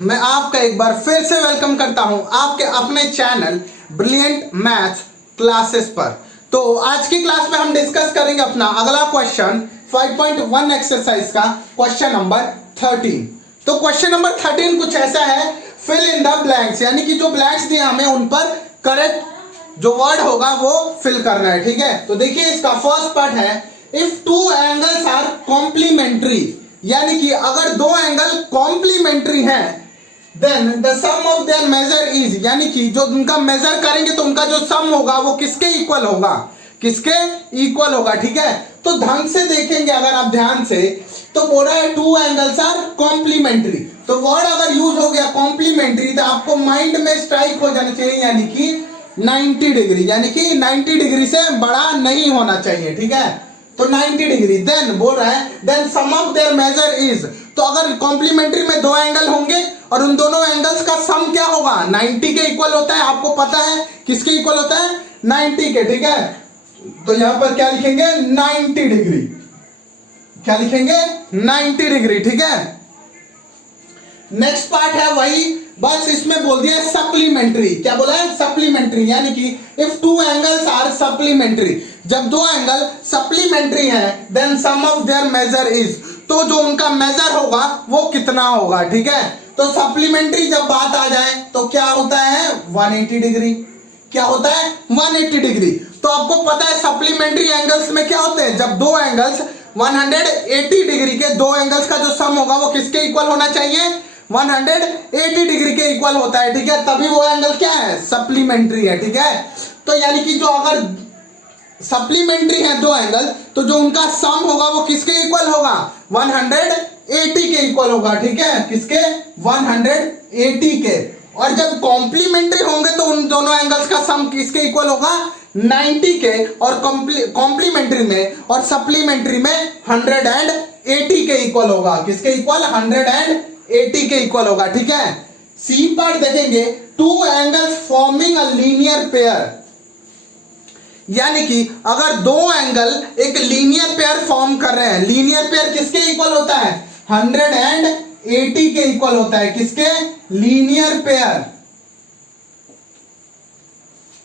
मैं आपका एक बार फिर से वेलकम करता हूं आपके अपने चैनल ब्रिलियंट मैथ्स क्लासेस पर। तो आज की क्लास में हम डिस्कस करेंगे अपना अगला क्वेश्चन 5.1 एक्सरसाइज का क्वेश्चन नंबर 13। तो क्वेश्चन नंबर 13 कुछ ऐसा है, फिल इन द ब्लैंक्स, यानी कि जो ब्लैंक्स दिए हमें उन पर करेक्ट जो वर्ड होगा वो फिल करना है। ठीक है, तो देखिए इसका फर्स्ट पार्ट है, if two angles are complementary, यानी कि अगर दो एंगल कॉम्प्लीमेंट्री हैं then the sum of their measure is, यानी कि जो उनका मेजर करेंगे तो उनका जो सम होगा वो किसके इक्वल होगा, किसके इक्वल होगा। ठीक है, तो ढंग से देखेंगे अगर आप ध्यान से, तो बोल रहा है टू एंगल्स आर कॉम्प्लीमेंट्री, तो वर्ड अगर यूज हो गया कॉम्प्लीमेंट्री तो आपको माइंड में स्ट्राइक हो जाना चाहिए, यानी कि 90 डिग्री, यानी कि 90 डिग्री से बड़ा नहीं होना चाहिए। ठीक है, तो 90 डिग्री। देन बोल रहा है then sum of their measure is, तो अगर कॉम्प्लीमेंट्री में दो एंगल होंगे और उन दोनों एंगल्स का सम क्या होगा, 90 के इक्वल होता है। आपको पता है किसके इक्वल होता है, 90 के। ठीक है, तो यहां पर क्या लिखेंगे, 90 डिग्री, क्या लिखेंगे, 90 डिग्री। ठीक है, नेक्स्ट पार्ट है वही, बस इसमें बोल दिया सप्लीमेंट्री। क्या बोला है, सप्लीमेंट्री, यानी कि if two angles are supplementary, जब दो एंगल सप्लीमेंट्री हैं then sum of their measure is, तो जो उनका मेजर होगा वो कितना होगा। ठीक है, तो सप्लीमेंट्री जब बात आ जाए तो क्या होता है, 180 डिग्री। क्या होता है, 180 डिग्री। तो आपको पता है सप्लीमेंट्री एंगल्स में क्या होते हैं, जब दो एंगल्स 180 डिग्री के दो एंगल्स का जो सम होगा वो किसके इक्वल होना चाहिए, 180 डिग्री के इक्वल होता है। ठीक है, तभी वो एंगल क्या है, सप्लीमेंट्री है। ठीक है, तो यानी कि जो अगर सप्लीमेंट्री है दो एंगल तो जो उनका सम होगा वो किसके इक्वल होगा, 180 के इक्वल होगा। ठीक है, किसके, 180 के। और जब कॉम्प्लीमेंट्री होंगे तो उन दोनों एंगल्स का सम किसके इक्वल होगा, 90 के। और कॉम्प्लीमेंट्री में और सप्लीमेंट्री में 180 के इक्वल होगा। किसके इक्वल, 180 के इक्वल होगा। ठीक है, सी पार्ट देखेंगे, two angles forming a linear pair, यानी कि अगर दो एंगल एक लीनियर पेयर फॉर्म कर रहे हैं, लीनियर पेयर किसके इक्वल होता है, 180 के इक्वल होता है। किसके, लीनियर पेयर,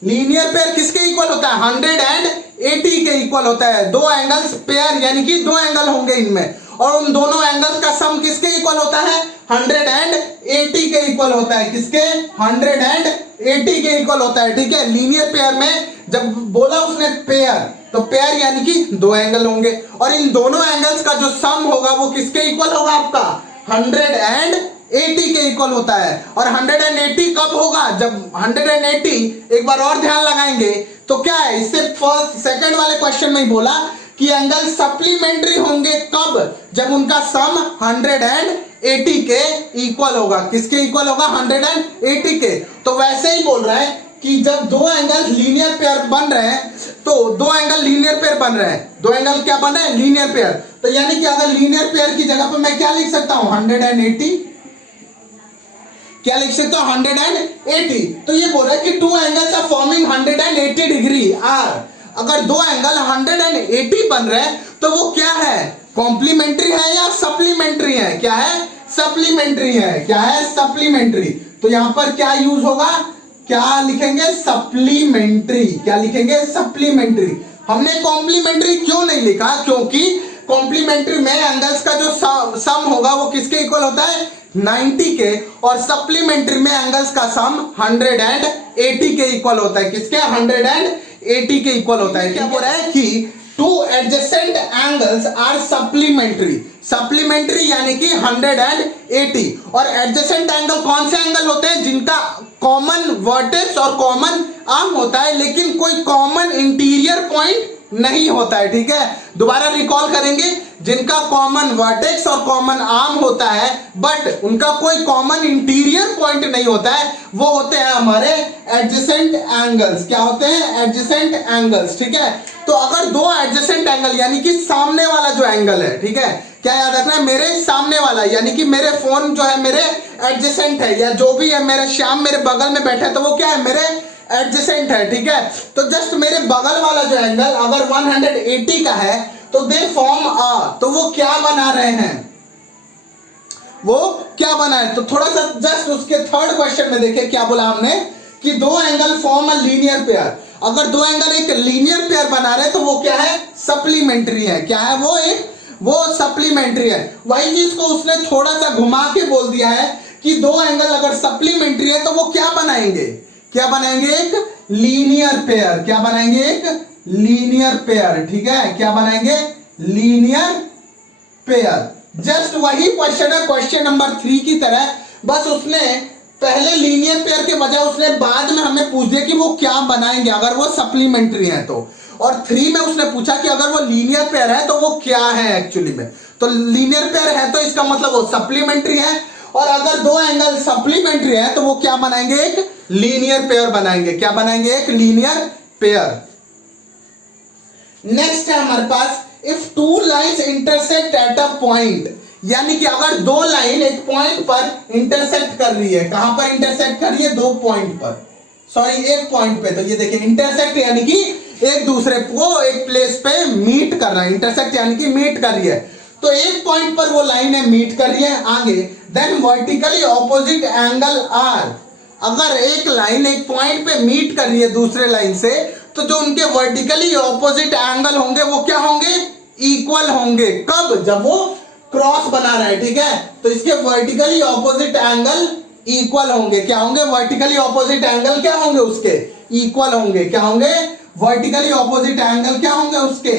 लीनियर पेयर किसके इक्वल होता है, 180 के इक्वल होता है। दो एंगल्स पेयर यानी कि दो एंगल होंगे इनमें और उन दोनों एंगल्स का सम किसके इक्वल होता है, 180 के इक्वल होता है। किसके, 180 के इक्वल होता है। ठीक है, लीनियर पेयर में जब बोला उसने पेयर, तो पेयर यानी कि दो एंगल होंगे और इन दोनों एंगल्स का जो सम होगा वो किसके इक्वल होगा, आपका 180 के इक्वल होता है। और 180 कब होगा, जब 180, एक बार और ध्यान लगाएंगे तो क्या है, इससे फर्स्ट सेकंड वाले क्वेश्चन में ही बोला कि एंगल सप्लीमेंट्री होंगे कब, जब उनका सम 180 के इक्वल होगा। किसके इक्वल होगा, 180 के। तो वैसे ही बोल रहा है कि जब दो एंगल लीनियर पेयर बन रहे हैं, तो दो एंगल लीनियर पेयर बन रहे हैं, दो एंगल क्या बन रहे हैं, लीनियर पेयर। तो यानी कि अगर लीनियर पेयर की जगह पर मैं क्या लिख सकता हूं, 180, क्या लिख सकता हूं, 180। तो ये बोल रहा है कि two angles are forming 180 degree are, अगर दो एंगल 180 बन रहे हैं तो वो क्या है, कॉम्प्लीमेंट्री है या सप्लीमेंट्री है, क्या है, सप्लीमेंट्री है। क्या है, सप्लीमेंट्री। तो यहां पर क्या यूज होगा, क्या लिखेंगे, सप्लीमेंट्री। क्या लिखेंगे, सप्लीमेंट्री। हमने कॉम्प्लीमेंट्री क्यों नहीं लिखा, क्योंकि कॉम्प्लीमेंट्री में एंगल्स का जो सम होगा वो किसके इक्वल होता है, 90 के। और सप्लीमेंट्री में एंगल्स का सम 180 के इक्वल होता है। किसके, 180 के इक्वल होता है। क्या बोल रहा है कि two adjacent angles are supplementary, supplementary यानी कि 180। और एडजेसेंट एंगल कौन से एंगल होते हैं, जिनका कॉमन वर्टेक्स और कॉमन आर्म होता है लेकिन कोई कॉमन इंटीरियर पॉइंट नहीं होता है। ठीक है, दोबारा रिकॉल करेंगे, जिनका कॉमन वर्टेक्स और कॉमन आर्म होता है बट उनका कोई कॉमन इंटीरियर पॉइंट नहीं होता है, वो होते हैं हमारे एडजेसेंट एंगल्स। क्या होते हैं, एडजेसेंट एंगल्स। ठीक है, तो अगर दो एडजेसेंट एंगल यानी कि सामने वाला जो एंगल है, ठीक है, क्या याद रखना है, मेरे सामने वाला, यानी कि मेरे फोन जो है मेरे एडजेसेंट है, या जो भी है मेरे श्याम मेरे बगल में बैठा है तो वो क्या है, मेरे एडजेसेंट है। ठीक है, तो जस्ट मेरे बगल वाला जो एंगल अगर 180 का है तो दे फॉर्म अ, तो वो क्या बना रहे हैं, वो क्या बना है। तो थोड़ा सा जस्ट उसके थर्ड क्वेश्चन में देखें क्या बोला हमने कि दो angle form a linear pair. अगर दो एंगल एक लीनियर पेयर बना रहे तो वो क्या है, सप्लीमेंट्री है। क्या है वो सप्लीमेंट्री है। वही चीज को उसने थोड़ा सा घुमा के बोल दिया है कि दो एंगल अगर सप्लीमेंट्री है तो वो क्या बनाएंगे, एक लीनियर पेयर। क्या बनाएंगे, एक लीनियर पेयर। ठीक है, क्या बनाएंगे, लीनियर पेयर। जस्ट वही क्वेश्चन है क्वेश्चन नंबर 3 की तरह, बस उसने पहले लीनियर पेयर के बजाय उसने बाद में हमें पूछ दिया कि वो क्या बनाएंगे अगर वो सप्लीमेंट्री है तो। और 3 में उसने पूछा कि अगर वो लीनियर पेयर है तो वो क्या है एक्चुअली में। तो लीनियर पेयर है तो इसका मतलब वो सप्लीमेंट्री है, और अगर दो एंगल सप्लीमेंट्री है तो वो क्या बनाएंगे, एक लीनियर पेयर बनाएंगे। क्या बनाएंगे, एक लीनियर पेयर। नेक्स्ट है हमारे पास if two lines intersect at a point, यानी कि अगर दो लाइन एक पॉइंट पर इंटरसेक्ट कर रही है। कहां पर इंटरसेक्ट कर रही है, दो पॉइंट पर, सॉरी एक पॉइंट पे। तो ये देखिए इंटरसेक्ट यानी कि एक दूसरे को एक प्लेस पे मीट कर रहा है। इंटरसेक्ट यानी कि मीट कर रही है। तो एक पॉइंट पर वो लाइन है मीट कर रही है। आगे then vertically opposite angle are, अगर एक लाइन एक पॉइंट पे मीट कर रही है दूसरे लाइन से तो जो उनके वर्टिकली ऑपोजिट एंगल होंगे वो क्या होंगे, इक्वल होंगे। कब, जब वो क्रॉस बना रहा है। ठीक है, तो इसके वर्टिकली ऑपोजिट एंगल इक्वल होंगे। क्या होंगे, वर्टिकली ऑपोजिट एंगल क्या होंगे उसके, इक्वल होंगे। क्या होंगे, वर्टिकली ऑपोजिट एंगल क्या होंगे उसके,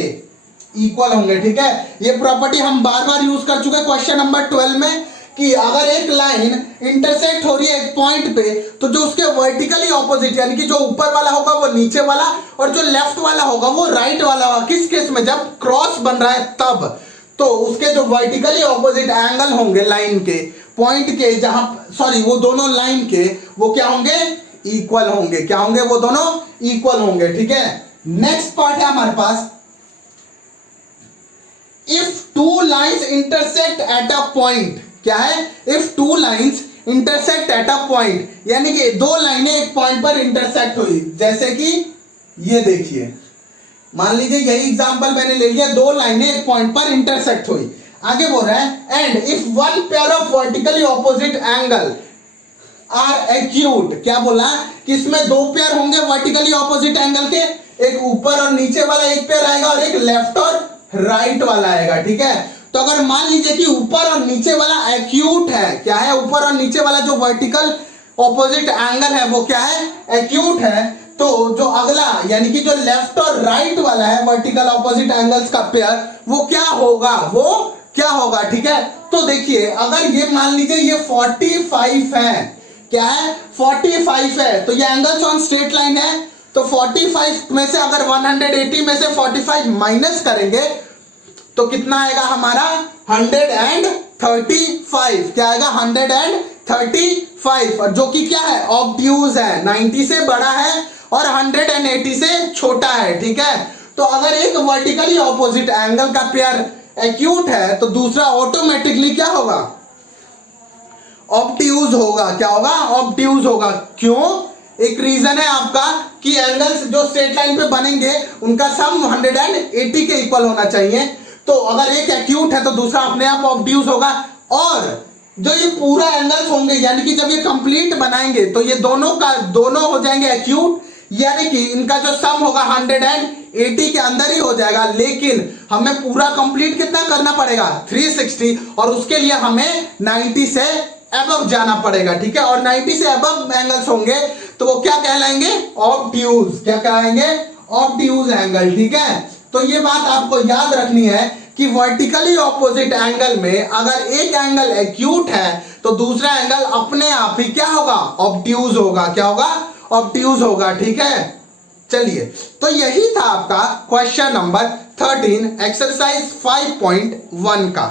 इक्वल होंगे। ठीक है, ये प्रॉपर्टी हम बार बार यूज कर चुके हैं क्वेश्चन नंबर 12 में कि अगर एक लाइन इंटरसेक्ट हो रही है एक पॉइंट पे तो जो उसके वर्टिकली ऑपोजिट यानी कि जो ऊपर वाला होगा वो नीचे वाला और जो लेफ्ट वाला होगा वो राइट वाला होगा। किस केस में, जब क्रॉस बन रहा है तब। तो उसके जो वर्टिकली ऑपोजिट एंगल होंगे लाइन के, पॉइंट के, जहां सॉरी वो दोनों लाइन के वो क्या होंगे, इक्वल होंगे। क्या होंगे, वो दोनों इक्वल होंगे। ठीक है, नेक्स्ट पार्ट है हमारे पास if two lines intersect at a point. क्या है, if two lines intersect at a point, यानी कि दो लाइनें एक पॉइंट पर इंटरसेक्ट हुई। जैसे कि ये देखिए, मान लीजिए यही एग्जांपल मैंने ले लिया, दो लाइनें एक पॉइंट पर इंटरसेक्ट हुई। आगे बोल रहा है and if one pair of vertically opposite angle are acute. क्या बोला कि इसमें दो पेयर होंगे वर्टिकली ऑपोजिट एंगल के, एक ऊपर और नीचे वाला एक पेयर आएगा और एक लेफ्ट और राइट वाला आएगा। ठीक है, तो अगर मान लीजिए कि ऊपर और नीचे वाला एक्यूट है। क्या है, ऊपर और नीचे वाला जो वर्टिकल ऑपोजिट एंगल है वो क्या है, एक्यूट है। तो जो अगला यानी कि जो लेफ्ट और राइट वाला है वर्टिकल ऑपोजिट एंगल्स का पेयर वो क्या होगा, वो क्या होगा। ठीक है, तो देखिए अगर ये मान लीजिए ये 45 है। क्या है, 45 है, तो ये एंगल्स ऑन स्ट्रेट लाइन है। तो 45 में से अगर 180 में से 45 माइनस करेंगे तो कितना आएगा हमारा, 135। क्या आएगा, 135, और जो कि क्या है, ऑब्ट्यूज है, 90 से बड़ा है और 180 से छोटा है। ठीक है, तो अगर एक वर्टिकली ऑपोजिट एंगल का पेयर एक्यूट है तो दूसरा ऑटोमेटिकली क्या होगा, ऑब्ट्यूज होगा। क्या होगा, ऑब्ट्यूज होगा। क्यों, एक रीजन है आपका कि एंगल्स जो स्ट्रेट लाइन पे बनेंगे उनका सम 180 के इक्वल होना चाहिए। तो अगर एक एक्यूट है तो दूसरा अपने आप ऑब्ट्यूज होगा। और जो ये पूरा एंगल्स होंगे यानी कि जब ये कंप्लीट बनाएंगे तो ये दोनों हो जाएंगे एक्यूट, यानी कि इनका जो सम होगा 180 के अंदर ही हो जाएगा। लेकिन हमें पूरा कंप्लीट कितना करना पड़ेगा, 360, और उसके लिए हमें 90 से अबव जाना पड़ेगा। ठीक है, और 90 से अबव एंगल्स होंगे तो वो क्या कहलाएंगे, ऑब्ट्यूज। क्या कहलाएंगे, ऑब्ट्यूज एंगल। ठीक है, तो ये बात आपको याद रखनी है कि वर्टिकली ऑपोजिट एंगल में अगर एक एंगल एक्यूट है तो दूसरा एंगल अपने आप ही क्या होगा, ऑब्ट्यूज होगा। क्या होगा, ऑब्ट्यूज होगा। ठीक है, चलिए, तो यही था आपका क्वेश्चन नंबर 13 एक्सरसाइज 5.1 का।